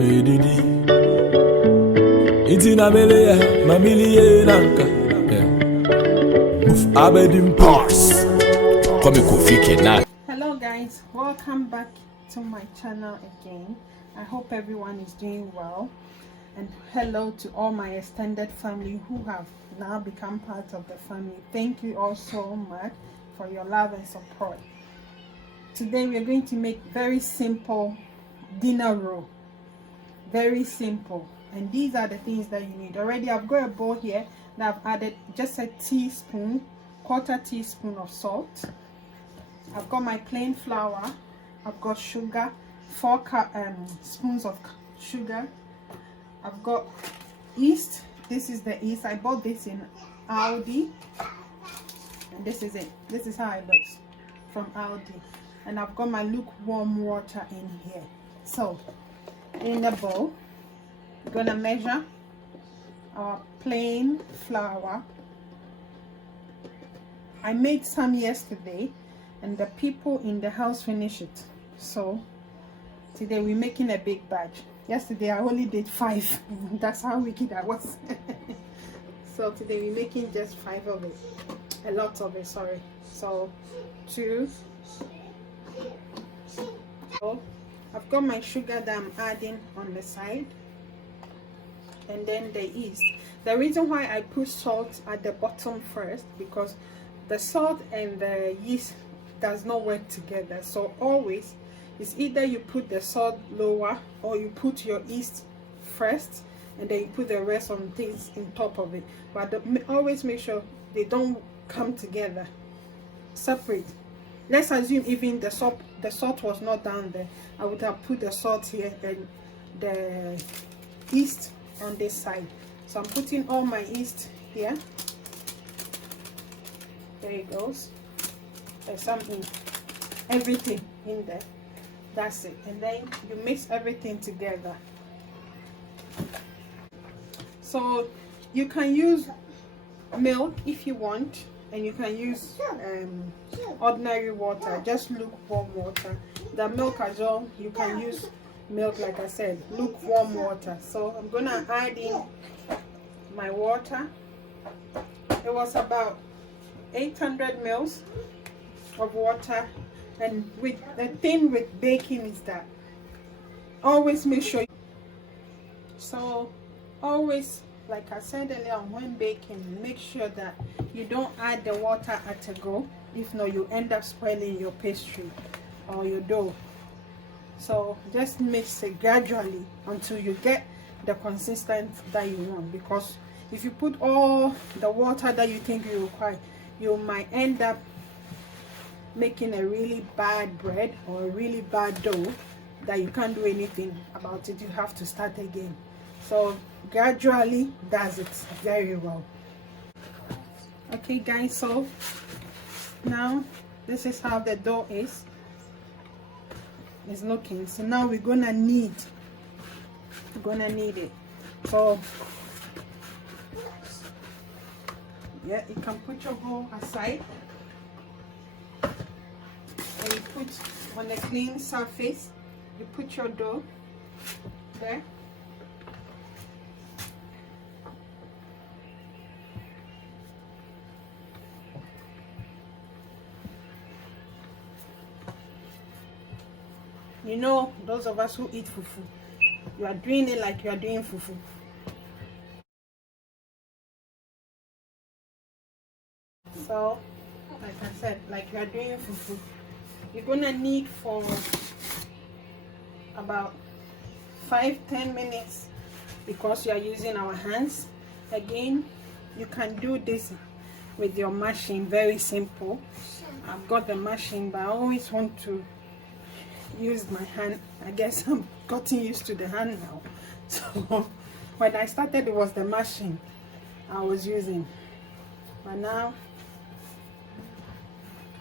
medidi itina mele mamilie nanka abedim pass come Kofi na. Hello guys, welcome back to my channel again. I hope everyone is doing well, and hello to all my extended family who have now become part of the family. Thank you all so much for your love and support. Today we are going to make very simple dinner roll. Very simple, and these are the things that you need. Already I've got a bowl here that I've added just a teaspoon, quarter teaspoon of salt. I've got my plain flour, I've got sugar, 4 spoons of sugar. I've got yeast. This is the yeast. I bought this in Aldi, and this is it. This is how it looks from Aldi. And I've got my lukewarm water in here. So in the bowl, we're gonna measure our plain flour. I made some yesterday and the people in the house finish it, so today we're making a big batch. Yesterday I only did 5. That's how wicked I was. So today we're making just 5 of it, a lot of it, sorry. So 2. So I've got my sugar that I'm adding on the side, and then the yeast. The reason why I put salt at the bottom first, because the salt and the yeast does not work together. So always it's either you put the salt lower or you put your yeast first and then you put the rest on things on top of it. But always make sure they don't come together, separate. Let's assume even the salt was not down there, I would have put the salt here and the yeast on this side. So I'm putting all my yeast here. There it goes. There's something, everything in there. That's it. And then you mix everything together. So you can use milk if you want, and you can use ordinary water, just lukewarm water. The milk as well, you can use milk, like I said, lukewarm water. So I'm gonna add in my water. It was about 800 mils of water. And with the thing with baking is that always make sure, so always, like I said earlier on, when baking, make sure that you don't add the water at a go. If not, you end up spoiling your pastry or your dough. So just mix it gradually until you get the consistency that you want, because if you put all the water that you think you require, you might end up making a really bad bread or a really bad dough that you can't do anything about it. You have to start again. So gradually does it very well. Okay guys, so now this is how the dough is looking. So now we're gonna knead it. So yeah, you can put your bowl aside and you put on a clean surface, you put your dough there. You know, those of us who eat fufu, you are doing it like you are doing fufu. So, like I said, like you are doing fufu, you're gonna knead for about 5-10 minutes because you are using our hands. Again, you can do this with your machine, very simple. I've got the machine, but I always want to use my hand. I guess I'm getting used to the hand now. So when I started, it was the machine I was using, but now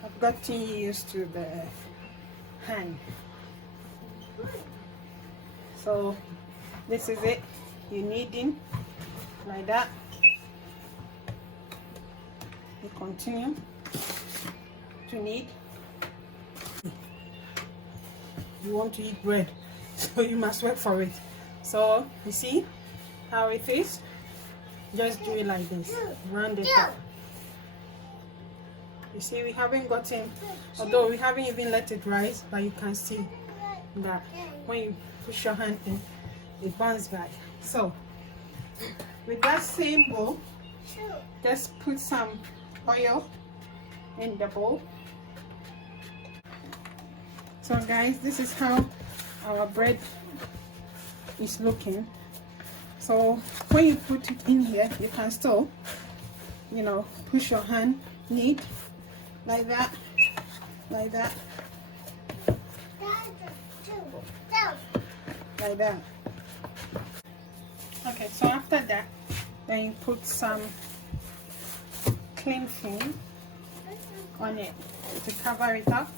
I've gotten used to the hand. So this is it. You kneading like that. You continue to knead. You want to eat bread, so you must work for it. So you see how it is? Just do it like this, round it up. You see, we haven't gotten, although we haven't even let it rise, but you can see that when you push your hand in, it bounces back. So with that same bowl, just put some oil in the bowl. So guys, this is how our bread is looking. So when you put it in here, you can still, you know, push your hand neat like that, like that, like that. Okay, so after that, then you put some cling film on it to cover it up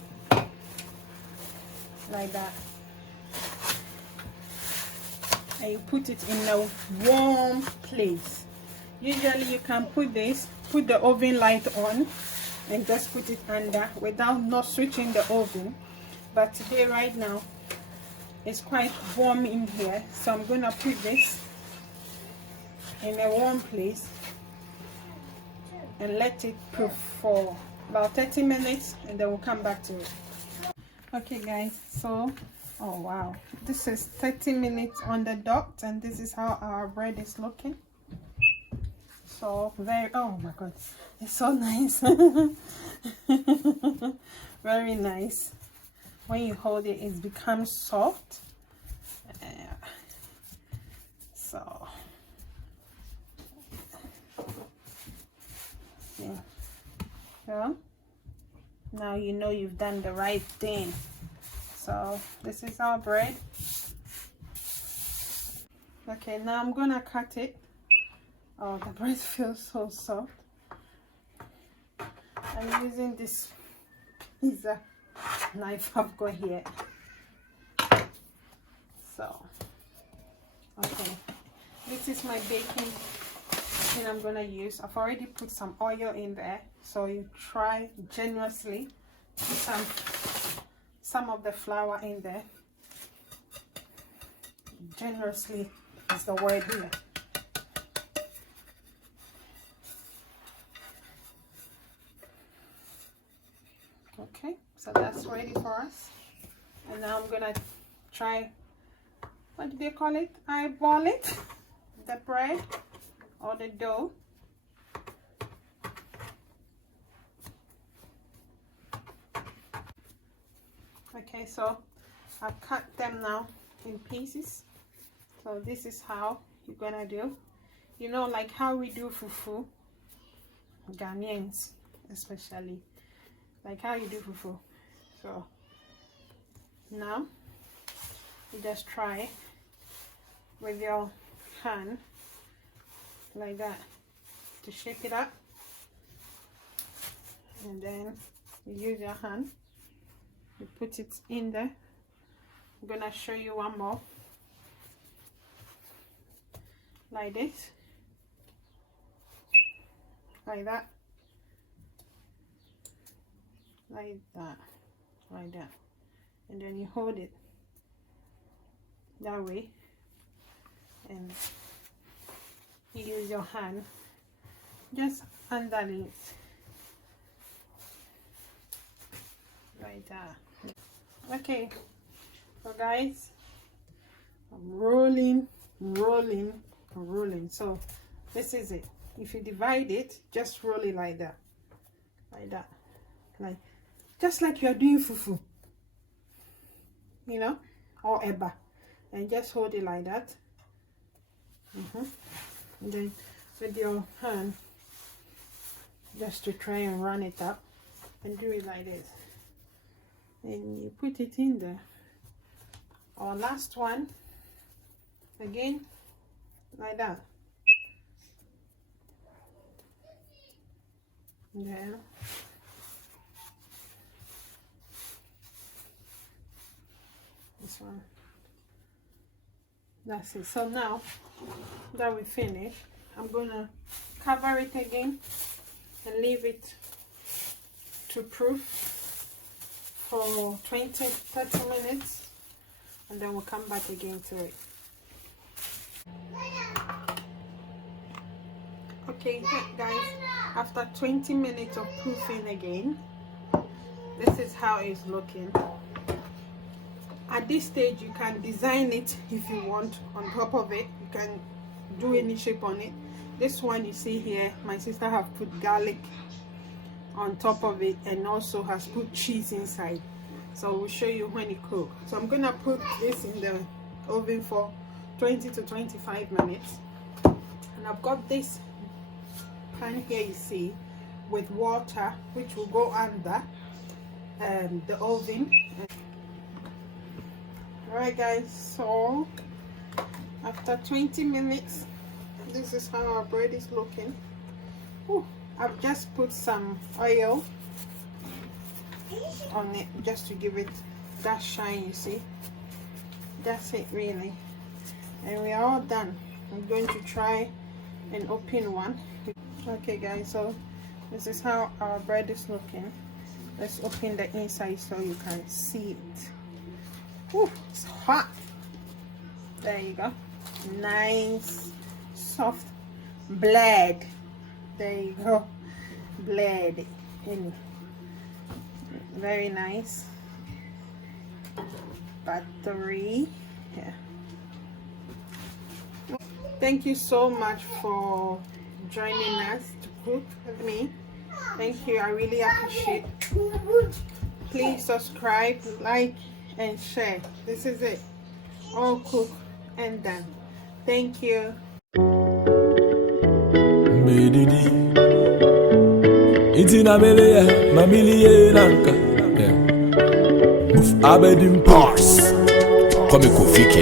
like that, and you put it in a warm place. Usually you can put the oven light on and just put it under without not switching the oven, but today right now it's quite warm in here, so I'm gonna put this in a warm place and let it proof for about 30 minutes, and then we'll come back to it. Okay guys, so oh wow, this is 30 minutes on the dot, and this is how our bread is looking. So very, oh my god, it's so nice. Very nice. When you hold it, it becomes soft. So yeah. So now you know you've done the right thing. So this is our bread. Okay, now I'm gonna cut it. Oh, the bread feels so soft. I'm using this pizza knife I've got here. So, okay, this is my baking thing I'm gonna use. I've already put some oil in there, so you try generously put some of the flour in there. Generously is the word here. Okay, so that's ready for us. And now I'm gonna try, what do they call it? Eyeball it, the bread or the dough. Okay, so I've cut them now in pieces. So this is how you're gonna do. You know, like how we do fufu, Ghanaians especially, like how you do fufu. So now you just try with your hand like that to shape it up, and then you use your hand, you put it in there. I'm gonna show you one more like this, like that, like that, like that, and then you hold it that way, and you use your hand just underneath like that. Okay, so guys, I'm rolling. So this is it. If you divide it, just roll it like that, like just like you're doing fufu, you know, or eba, and just hold it like that. And then with your hand, just to try and run it up, and do it like this, and you put it in there. Our last one again, like that. Yeah. This one. That's it. So now that we finish, I'm gonna cover it again and leave it to proof for 20-30 minutes, and then we'll come back again to it. Okay guys, after 20 minutes of proofing again, this is how it's looking. At this stage you can design it if you want. On top of it you can do any shape on it. This one you see here, my sister have put garlic on top of it and also has put cheese inside, so we'll show you when it cooks. So I'm gonna put this in the oven for 20 to 25 minutes, and I've got this pan here you see with water which will go under the oven. Alright guys, so after 20 minutes this is how our bread is looking. Ooh, I've just put some oil on it just to give it that shine, you see. That's it really, and we are all done. I'm going to try and open one. Okay guys, so this is how our bread is looking. Let's open the inside so you can see it. Ooh, it's hot. There you go. Nice soft blade. There you go. Blade. Very nice. Battery. Yeah. Thank you so much for joining us to cook with me. Thank you, I really appreciate it. Please subscribe, like and share. This is it, all cooked and done. Thank you. Abedim Pars. Come